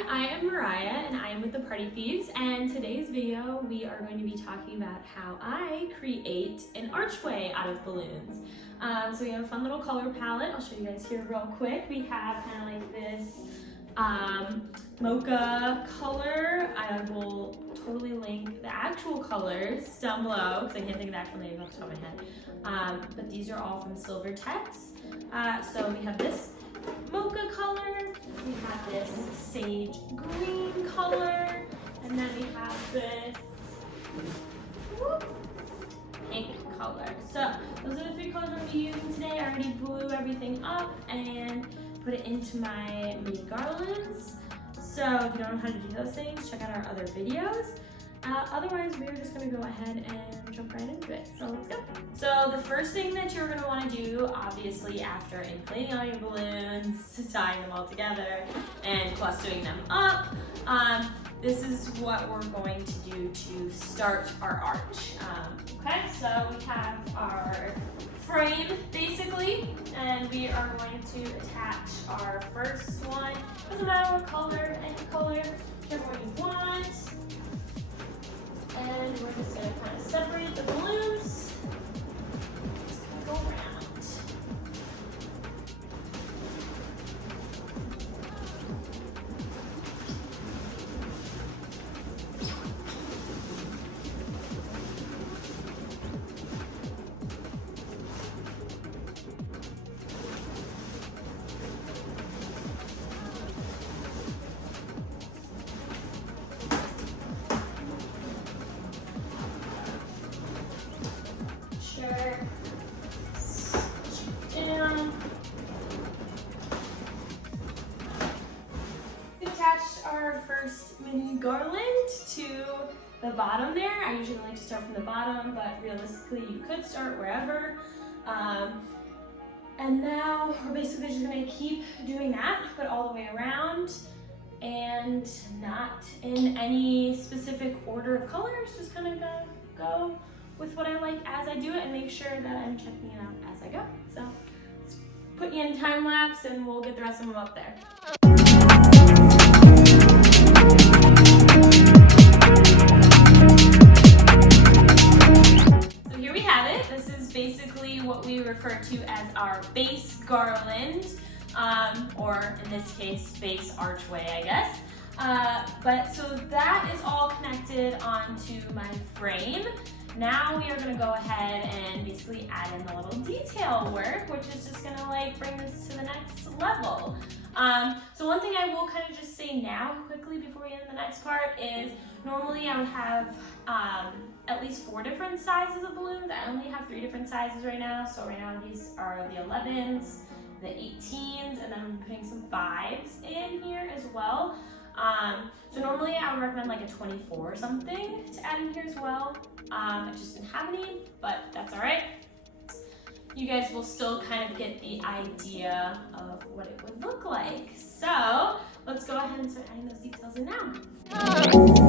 Hi, I am Mariah and I am with the Party Thieves, and today's video we are going to be talking about how I create an archway out of balloons. So we have a fun little color palette. I'll show you guys here real quick. We have kind of like this mocha color. I will totally link the actual colors down below because I can't think of the actual name off the top of my head. But these are all from Silvertex. So we have this mocha color, we have this sage green color, and then we have this pink color. So those are the three colors I'm going to be using today. I already blew everything up and put it into my mini garlands. So if you don't know how to do those things, check out our other videos. Otherwise, we're just gonna go ahead and jump right into it. So let's go. So the first thing that you're gonna wanna do, obviously, after inflating all your balloons, tying them all together, and clustering them up, this is what we're going to do to start our arch. Okay, so we have our frame, basically, and we are going to attach our first one. Doesn't matter what color, any color, whichever one you want. And we're just going to kind of separate the balloons. Just going to go around. Down. We attached our first mini garland to the bottom there. I usually like to start from the bottom, but realistically you could start wherever. And now we're basically just gonna keep doing that, but all the way around, and not in any specific order of colors, just kind of go with what I like as I do it and make sure that I'm checking it out as I go. So let's put you in time lapse and we'll get the rest of them up there. So here we have it. This is basically what we refer to as our base garland, or in this case, base archway, I guess. But so that is all connected onto my frame. Now we are going to go ahead and basically add in the little detail work, which is just going to like bring this to the next level. So one thing I will kind of just say now quickly before we get into the next part is normally I would have at least 4 different sizes of balloons. I only have 3 different sizes right now. So right now these are the 11s, the 18s, and then I'm putting some 5s in here as well. So normally I would recommend like a 24 or something to add in here as well. I just didn't have any, but that's all right. You guys will still kind of get the idea of what it would look like. So let's go ahead and start adding those details in now.